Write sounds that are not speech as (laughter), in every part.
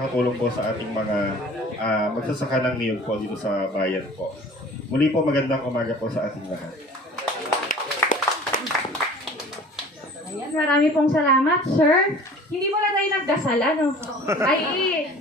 Nakatulong po sa ating mga ah, magsasaka ng niyog po dito sa bayan po. Muli po magandang umaga po sa ating lahat. Ayan, marami pong salamat, sir. Hindi mo na tayo nagdasal, ano? Ay,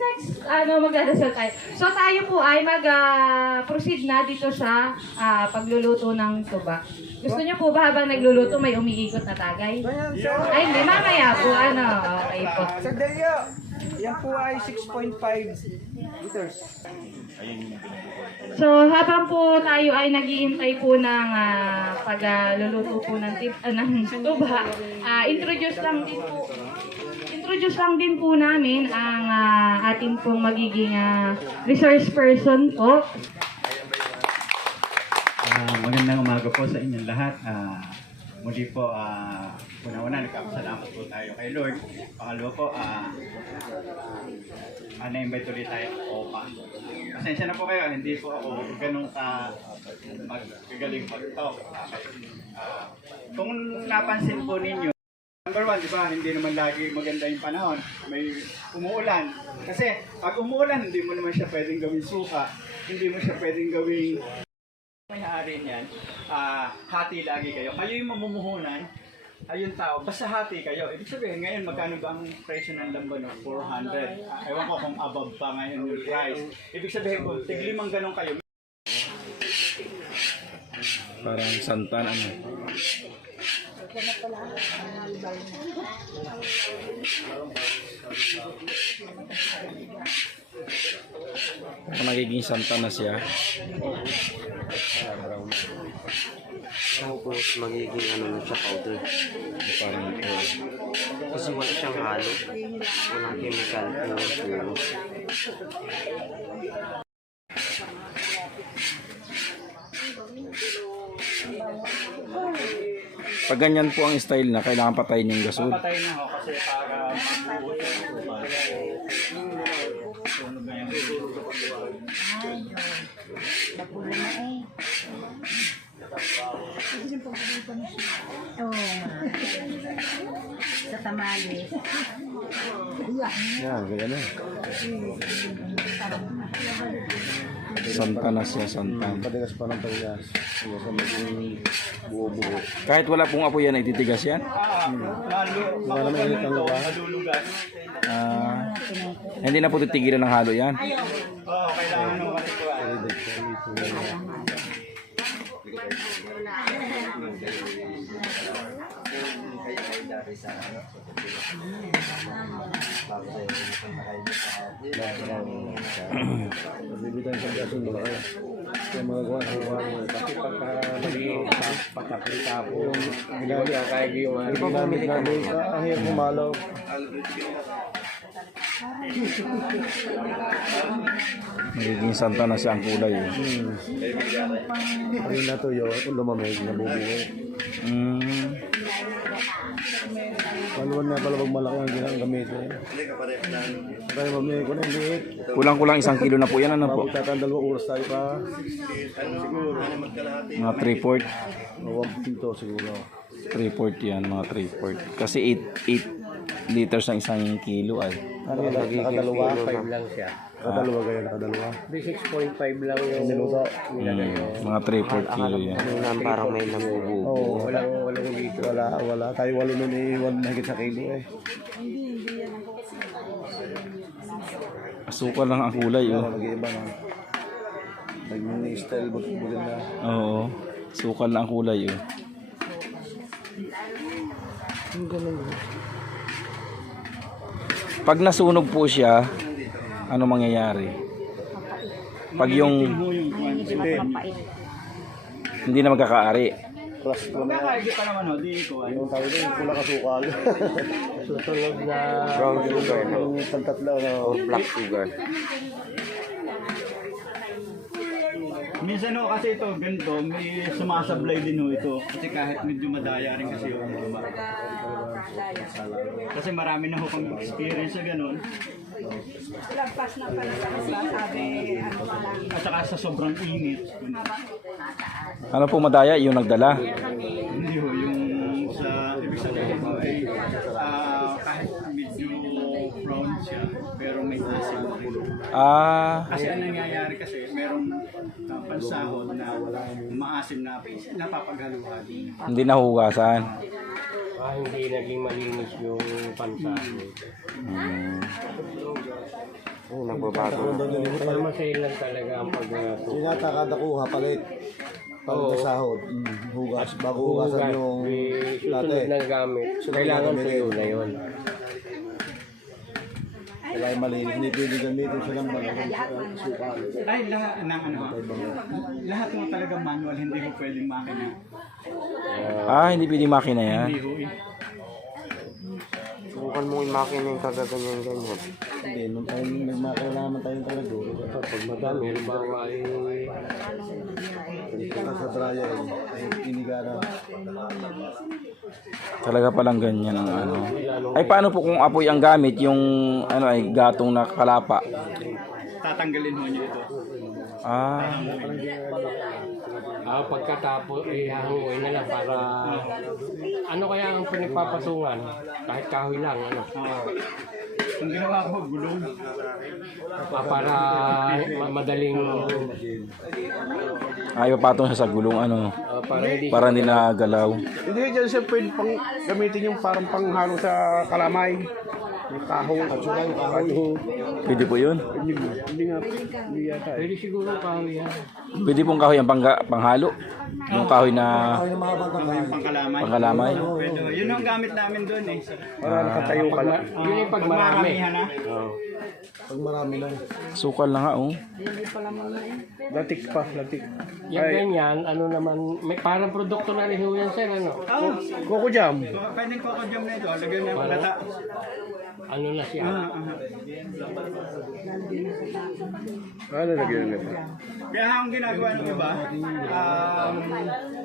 next, ano, magdadasal tayo. So, tayo po ay mag-proceed na dito sa ah, pagluluto ng tuba. Gusto niyo po ba habang nagluluto may umiikot na tagay? Ay, hindi, mamaya po, ano, okay po. Sandali yo. Yan po ay 6.5 liters. So, habang po tayo ay naghihintay po ng ah, pagluluto po ng, tip, ah, ng (laughs) tuba, ah, introduce lang din po introduce lang din po namin ang ah, ating pong magiging ah, resource person po. Ah, magandang umaga po sa inyong lahat. Ah, muli po, ah, una-una, nagkakasalamat po tayo kay Lord. Pangalawa po, ah, ah, na-invite ulit tayo sa OPA. Pasensya na po kayo, hindi po ako ganun ka magagaling mag-talk. Ah, kung napansin po ninyo, Number one, di ba, hindi naman lagi maganda yung panahon. May umuulan. Kasi pag umuulan, hindi mo naman siya pwedeng gawing suka. Hindi mo siya pwedeng gawing may-ari niyan, ah, hati lagi kayo. Kayo yung mamumuhunan, ayun tao, basta hati kayo. Ibig sabihin, ngayon magkano ba ang presyo ng lamban? No? 400. Ah, ewan ko kung above pa ngayon yung price. Ibig sabihin ko, tiglimang ganun kayo. Parang santan ano. Parang nagiging santan na siya. Tapos magiging ano na siya powder. Parang oh, Kasi wala siyang halo. Walang chemical. Puro puro. Pag ganyan po ang style na, kailangan patayin yung gasol. Papatay na ako kasi para mabuot yung tuba. Sunog na yung sa tamales. Yan, ganyan na. Santan na siya, santan. Patigas pa ng patigas. Buo-buo. Kahit wala pong apoy yan, ititigas yan. Wala naman init ng lupa. Ah, hindi na po titigilan ng halo yan. Oo, kailangan ng manituan. Bibitan sa gasol mo kayo. Kaya magagawa ng gawa mo. Kasi pagka patakita po yung ginamit. yung ano. Ginamit namin sa ahir kumalaw. Magiging santan na siya ang kulay. Eh. Ayun na to yun. Lumamig. Nabubuo. Mm, Paluan na pala pag malaki ang ginang gamit. Kaya mamay ko na yung liit. kulang-kulang isang kilo na po yan. Ano po? Mabugtatan dalawang oras tayo pa. Mga 3-4. Huwag pinto siguro. 3-4 yan, mga 3-4. Kasi 8, 8 liters ang isang kilo ay. Ano yun? Nakadalawa. lang siya. Nakadalawa kayo. Nakadalawa. 6.5 lang yung Niluto. Mm, mga 3-4 kilo yan. Ano na parang may nabubuo. Oo. walang walang dito. Wala, wala. Tayo walo nun eh. One mahigit sa kilo eh. Asukal lang ang kulay. Oh. mag-iiba na. Naging style bugin na. Oo. Sukal lang ang kulay. Oh. Pag nasunog po siya, ano mangyayari? Pag yung hindi na magkakaari. Plus ko na. Kakaigi pa naman ho, di ko. Yung tawag doon, pula kasukal. Susunod na Brown sugar no? Yung pantatlo na. Or black sugar. Minsan ho kasi ito, ganito, may sumasablay din ho ito. Kasi kahit medyo madaya rin kasi yung luma. Kasi marami na ho kang experience sa ganun. Lagpas na pala sa sabi, ano pa lang. At saka sa sobrang init. Ano po madaya? Yung nagdala. Hindi ho, yung sa ibig sabihin ho ay ah, kahit medyo brown siya, pero may asim na kulong. Ah, Kasi ang nangyayari kasi, merong uh, pansahod na maasim na napapaghaluhan. hindi nahugasan. Ah, hindi naging malinis yung pansahin. Hmm. Oh, nagbabago na. Kaya masaya lang talaga ang pag-atuto. Tinatakada ko hapalit. Pag Oo. nasahod, mm, hugas, bago hugasan yung May susunod latte. ng gamit. Kailangan tuyo na yun. Kailangan malinis, hindi pwede gamitin sa lamban. Suka. Ay, lahat ng ano, ha? lahat mo talaga manual, hindi mo pwedeng makina. Ah, hindi pwede makina yan. Hindi ho eh. Subukan mo yung makina yung kagaganyan-ganyan. Hindi, nung tayo nagmakailangan tayo ng talador. Pag madami, halimbawa ay Sa dryer, inigara. Talaga palang ganyan ang ano. Ay, paano po kung apoy ang gamit, yung ano ay gatong na kalapa? Tatanggalin mo niyo ito. Ah, ah, pagkatapos ihahanguin na lang para ano kaya ang pinagpapatungan kahit kahoy lang ano Ang ginawa ko, gulong. ah, para ma- madaling ay papatong siya sa gulong ano, ah, para hindi para hindi na galaw. Hindi dyan siya pwede pang gamitin yung parang panghalo sa kalamay. Yung kahoy. At saka yung kahoy. Pwede po yun. Hindi, hindi nga. Hindi yata. eh. pwede siguro kahoy yan Pwede pong kahoy ang pangga, panghalo. Yung kahoy na Ay, mga batang kahoy. Pangkalamay. pangkalamay. Pwede. Yun ang gamit namin doon eh. Para nakatayo ka lang. yun yung pag marami maramihan na. Pag marami lang. Sukal na nga oh. Latik pa, latik. yung ganyan ano naman may parang produkto na rin ho yan sir ano Oh, Coco jam. pwedeng ko jam na ito. Lagyan ng lata. ano na siya Ah, ah. Ano lagyan nito? Kaya ang ginagawa ng iba, um,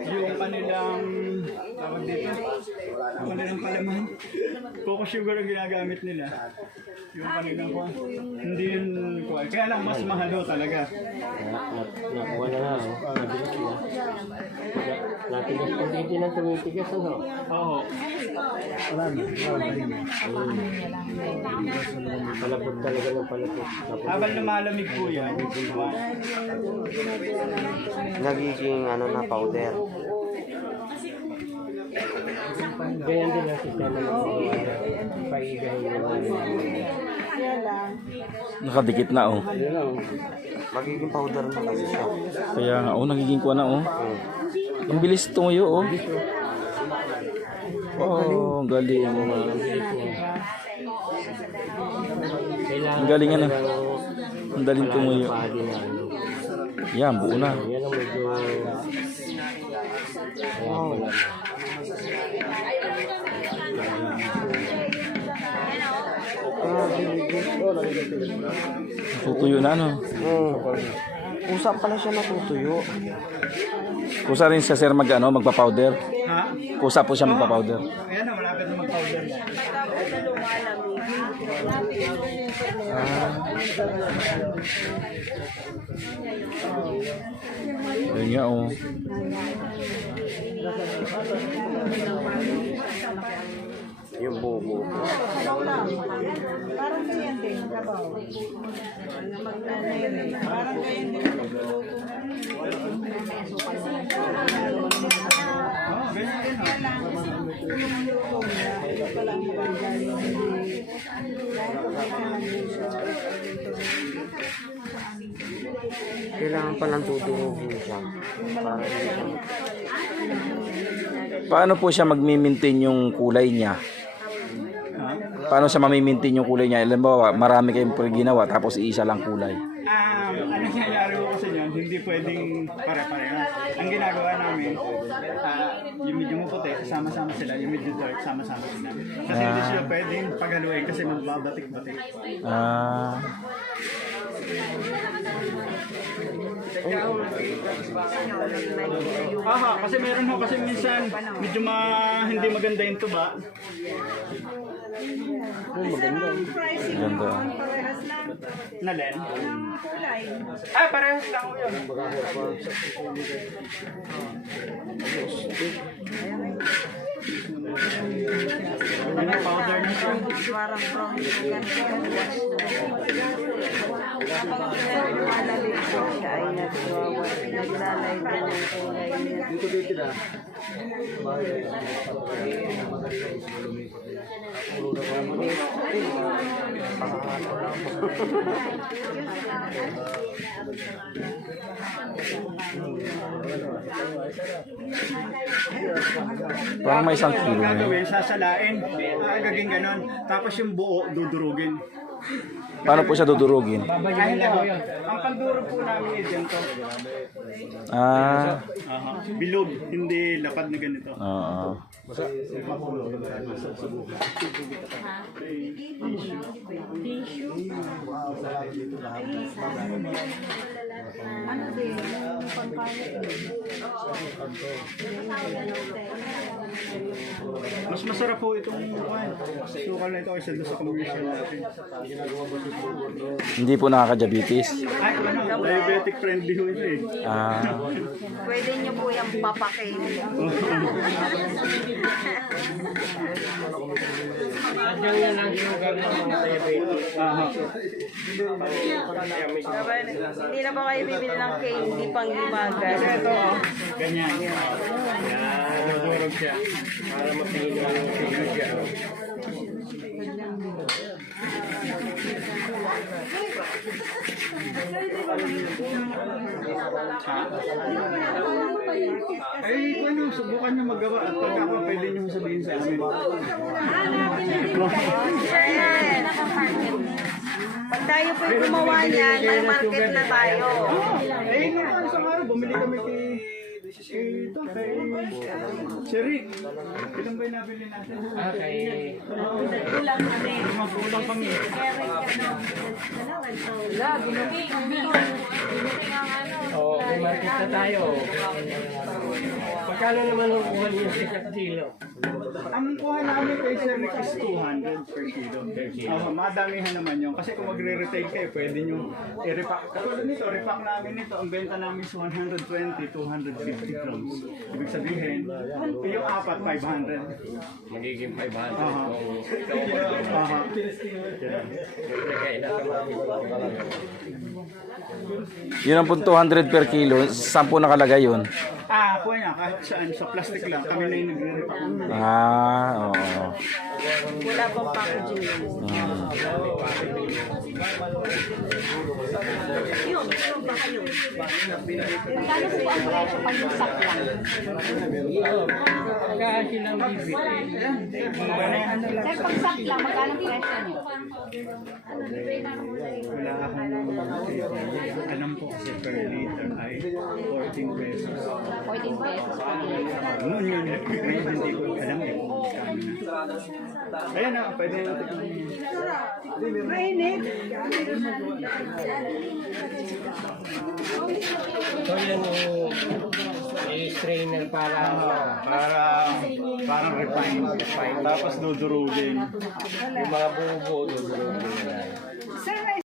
yung kanilang, tawag dito, yung kanilang palaman, coco sugar ang ginagamit nila. Yung kanilang kwan. Hindi yun kwan. Kaya lang mas mahal ho talaga. Na- nakuha na nga oh. mabilis na Na- natigas pa din ang tumitigas ano Oo. palapot talaga ng palapot Tapos, Habang lumalamig po yan, Nagiging ano na powder. Ganyan din ang sistema ng paigahin Nakadikit na oh. Magiging powder na kasi siya. Kaya nga oh, nagiging kuha na oh. Ang bilis tumuyo oh. Oh, ang galing. kailangan Ang galing ano. Ang daling tumuyo. Yan, buo na. yan ang medyo Tutuyo na ano. Hmm. Usap pala siya natutuyo. Kusa rin siya sir mag ano, magpa-powder. ha? Kusa po siya magpa-powder. Ayan na, malapit na mag-powder na. Ayun nga oh. Yung bubo. Parang ganyan din, kabaw. Mag-nanere. Parang ganyan din rin. Oo, ganyan din ha. Yung luto niya, pala ang hindi. Dahil pagkita ng luto. Kailangan palang hindi siya. Paano po siya magmi-maintain yung kulay niya? Paano siya mamimintain yung kulay niya? Mo, marami kayong ginawa tapos iisa lang kulay. Um, ang nangyayari ko kasi yun, hindi pwedeng pare-pareho. Ang ginagawa namin, ah, yung medyo maputi, sama-sama sila. Yung medyo dark, sama-sama sila. Kasi hindi sila pwedeng paghaluin kasi magbabatik-batik. Ah, Aha, kasi meron ho kasi minsan medyo ma, hindi maganda yung tuba. Pricing Ganda. naman, parehas lang. Nalen. Kulay. Ah, parehas lang ho yun. Yung powder na siya? Parang from po siya ay nagwawa, naglalay din ang kulay niya. Dito dito na. Parang may isang kilo yun. Gagawin, sasalain. Gagawin ganon. Tapos yung buo, dudurugin. Paano po siya dudurugin? Ay. Ang panduro po namin is. Ah, Aha. Bilog, hindi lapad na ganito. oo. Ano din, Mas masarap po itong wine. Sukal na ito kaysa doon sa commercial natin. Hindi po nakaka-diabetes. Diabetic friendly ho ito eh. Ah, Pwede niyo po yung papakin. Aha. Hindi na ba kayo bibili ng candy pang gimagal? Ito, oh. ganyan. Yan, dudurog siya. Para matingin yung tingin siya. Ay, ano, subukan nyo magawa at pagka ako, pwede nyo sabihin sa amin. Pag tayo po gumawa niyan, may market na tayo. Eh, nung isang araw, bumili kami kay ito, kay Sherry. Ilan ba yung nabili natin? Ah, kay... Kulang kami. Kulang pang Wala, binubing. Binubing ang ano. Oo, may market na tayo. Pagkano naman ang kuha niyo sa kilo? Ang kuha namin kay Sir Rick is 200 per kilo. Per kilo. madamihan naman yun. Kasi kung magre-retail kayo, pwede nyo i-repack. Katulad nito, repack namin nito. Ang benta namin is 120, 250 grams. Ibig sabihin, yung apat, 500. Magiging 500 Aha. kung ikaw na sa mga yun ang po 200 per kilo. Saan po nakalagay yun? Ah, kuha niya, kahit saan, sa plastic lang, kami na yung nagre-repack. Ah, oo. Pang packaging yun. Yun, yun, baka yun. Kano po ang presyo pag yung sak lang? Kasi lang bibili. Sir, pag sak lang, magkano presyo niyo? Wala akong alam po kasi per liter ay 14 pesos. 14 pesos. Noon yun, ngayon hindi ko alam eh magkano na. Ayan na, pwede natin. So yan yung i-strainer para Para, parang refined. Tapos dudurugin. yung mga bubo, dudurugin.